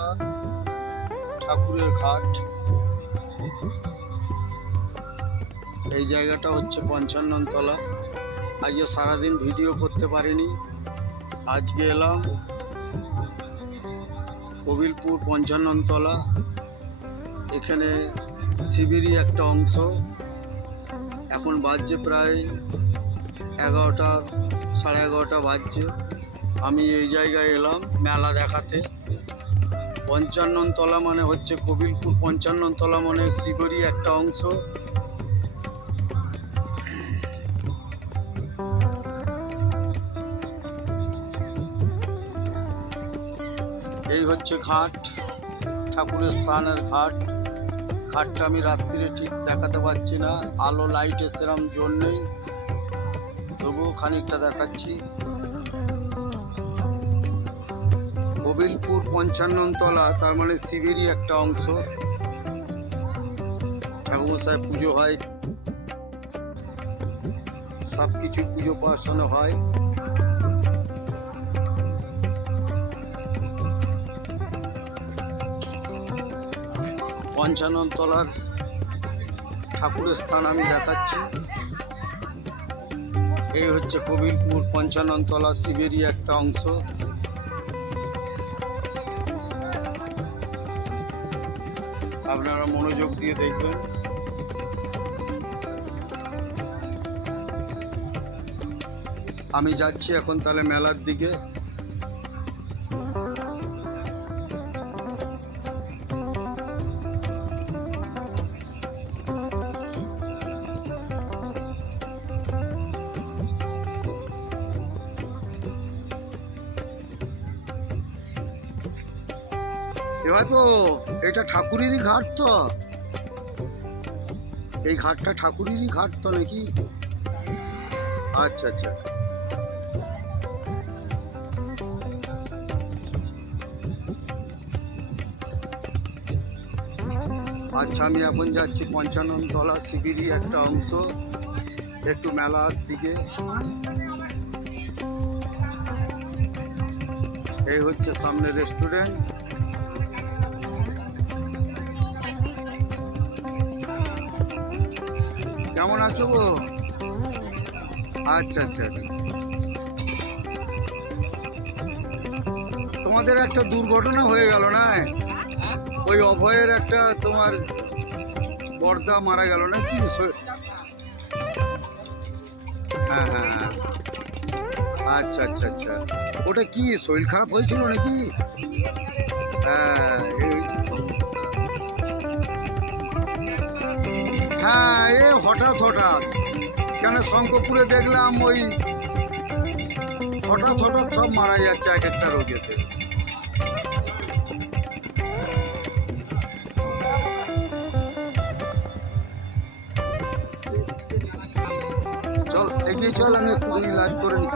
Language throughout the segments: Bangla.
জায়গাটা ঠাকুরের ঘাট। এই জায়গাটা হচ্ছে 55 তলা। আজকে সারাদিন ভিডিও করতে পারিনি, আজকে এলাম কবিলপুর 55 তলা। এখানে শিবিরই একটা অংশ। এখন বাজছে প্রায় 11টা, সাড়ে 11টা বাজছে। আমি এই জায়গায় এলাম মেলা দেখাতে। 55 তলা মানে হচ্ছে কবিলপুর 55 তলা মানে শিবিরই একটা অংশ। এই হচ্ছে ঘাট, ঠাকুরের স্থানের ঘাট। ঘাটটা আমি রাত্রিরে ঠিক দেখাতে পারছি না, আলো লাইটের সেরম জোর নেই, তবুও খানিকটা দেখাচ্ছি। কবিলপুর 55 তলা তার মানে শিবেরই একটা অংশ। ঠাকুরমশাই পুজো হয়, সব কিছু পুজো পার্সনে হয়। পঞ্চান্ন তলার ঠাকুরের স্থান আমি দেখাচ্ছি। এই হচ্ছে কবিলপুর 55 তলা শিবেরই একটা অংশ। আপনারা মনোযোগ দিয়ে দেখবেন। আমি যাচ্ছি এখন তাহলে মেলার দিকে। এবার তো এটা ঠাকুরেরই ঘাট, তো এই ঘাটটা ঠাকুরেরই ঘাট তো নাকি? আচ্ছা আচ্ছা। আচ্ছা, আমি এখন যাচ্ছি 55 তলা শিবিরই একটা অংশ, একটু মেলার দিকে। এই হচ্ছে সামনে রেস্টুরেন্ট। কেমন আছো গো? আচ্ছা আচ্ছা আচ্ছা। তোমাদের একটা দুর্ঘটনা হয়ে গেল না, ওই অভয়ের একটা তোমার বর্দা মারা গেল না কি? হ্যাঁ হ্যাঁ হ্যাঁ। আচ্ছা আচ্ছা আচ্ছা। ওটা কি শরীর খারাপ হয়েছিল নাকি? হ্যাঁ, এই সমস্যা। হ্যাঁ, এ হঠাৎ হঠাৎ কেন শঙ্করপুরে দেখলাম ওই হঠাৎ হঠাৎ সব মারা যাচ্ছে এক একটা রোগেতে। চল এগিয়ে চল, আমি একটু লাইভ করে নিই।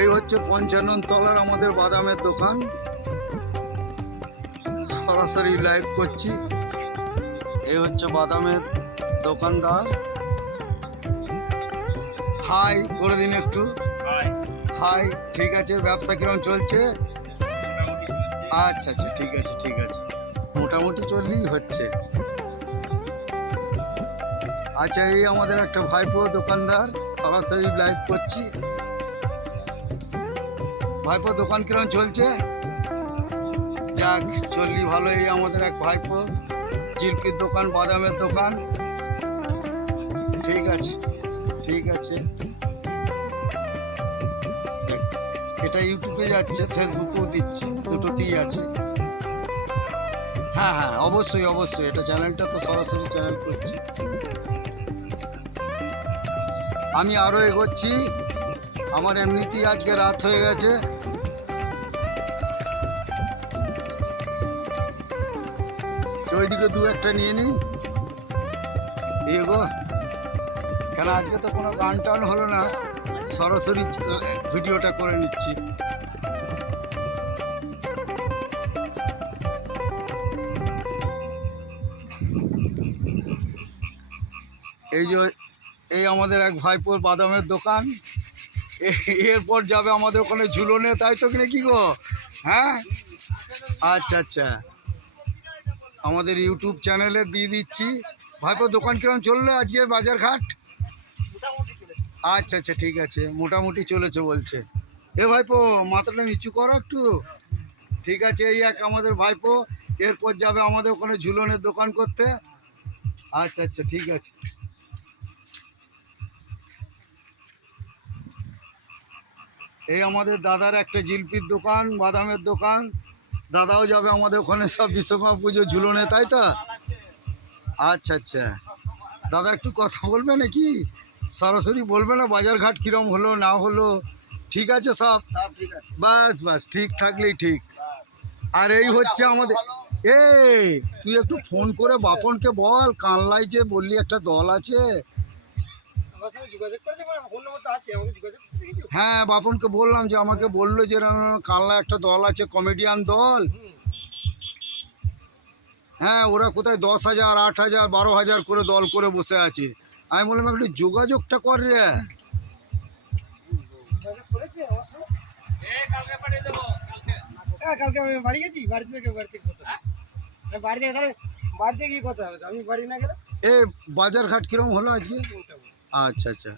এই হচ্ছে 55 তলার আমাদের বাদামের দোকান, সরাসরি লাইভ করছি। এই হচ্ছে বাদামের দোকানদার। হাই করে দিন একটু। হাই। ঠিক আছে, ব্যবসা কিরকম চলছে? আচ্ছা আচ্ছা, ঠিক আছে ঠিক আছে, মোটামুটি চললেই হচ্ছে। আচ্ছা, এই আমাদের একটা ভাইপো দোকানদার, সরাসরি লাইভ করছি। ভাইপো দোকান কিরকম চলছে? যাক, চললি ভালো। এই আমাদের এক ভাইপো, জিলপির দোকান, বাদামের দোকান। ঠিক আছে ঠিক আছে। এটা ইউটিউবে যাচ্ছে, ফেসবুকেও দিচ্ছি, দুটোতেই আছে। হ্যাঁ হ্যাঁ, অবশ্যই অবশ্যই, এটা চ্যানেলটা তো সরাসরি চ্যানেল করছি। আমি আরও এগোচ্ছি, আমার এমনিতেই আজকে রাত হয়ে গেছে। ওইদিকে দু একটা নিয়ে নিই, এগো। কেন আজকে তো কোনো গান টান হলো না, সরাসরি ভিডিওটা করে নিচ্ছি। এই যে এই আমাদের এক ভাইপোর বাদামের দোকান, এরপর যাবে আমাদের ওখানে ঝুলনে, তাই তো কিনা কি গো? হ্যাঁ, আচ্ছা আচ্ছা, আমাদের ইউটিউব চ্যানেলে দিয়ে দিচ্ছি। ভাইপো দোকান কিরম চললো আজকে বাজারঘাট? আচ্ছা আচ্ছা, ঠিক আছে, মোটামুটি চলেছে বলছে। এ ভাইপো মাথাটা নিচু করো একটু। ঠিক আছে, এই এক আমাদের ভাইপো, এরপর যাবে আমাদের ওখানে ঝুলনের দোকান করতে। আচ্ছা আচ্ছা, ঠিক আছে। এই আমাদের দাদার একটা জিলিপির দোকান, বাদামের দোকান। দাদাও যাবে আমাদের ওখানে সব বিশ্বকর্মা পুজো ঝুলনে, তাই তো? আচ্ছা আচ্ছা, দাদা একটু কথা বলবে নাকি? সরাসরি বলবে না বাজারঘাট কীরম হলো না হলো? ঠিক আছে সব? সব ঠিক আছে। বাস বাস, ঠিক থাকলেই ঠিক। আর এই হচ্ছে আমাদের, এই তুই একটু ফোন করে বাপনকে বল, কানলাই যে বললি একটা দল আছে। আমার সঙ্গে যোগাযোগ করে দেবো, ফোন নম্বর তো আছে, আমাকে যোগাযোগ করে দিও। হ্যাঁ, বাপনকে বললাম যে আমাকে বললো যে কানলা একটা দল আছে, কমেডিয়ান দল। হ্যাঁ, ওরা কোথায় 10,000, 8,000, 12,000 করে দল করে বসে আছে। আমি বললাম একটু যোগাযোগটা কর রে। যোগাযোগ করেছে আমার সঙ্গে? কালকে পাঠিয়ে দেবো, কালকে আমি বাড়ি গেছি, বাড়ি থেকে কথা। আমি বাড়ি থেকে তাহলে বাড়িতে গিয়ে কথা হবে, আমি বাড়ি না গেলে এ বাজারঘাট কিরম হলো আজকে? আচ্ছা আচ্ছা,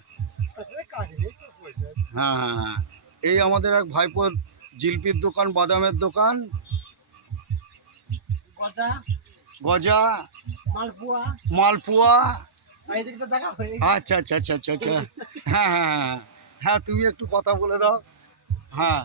আসলে কাজ নেই তো, পয়সা আছে। হ্যাঁ হ্যাঁ হ্যাঁ, এই আমাদের এক ভাইপোর জিলিপির দোকান, বাদামের দোকান, গজা, গজা, মালপোয়া, মালপোয়া। এই দিকে তো দেখা হয়। আচ্ছা আচ্ছা আচ্ছা আচ্ছা আচ্ছা, হ্যাঁ হ্যাঁ হ্যাঁ হ্যাঁ, তুমি একটু কথা বলে দাও। হ্যাঁ,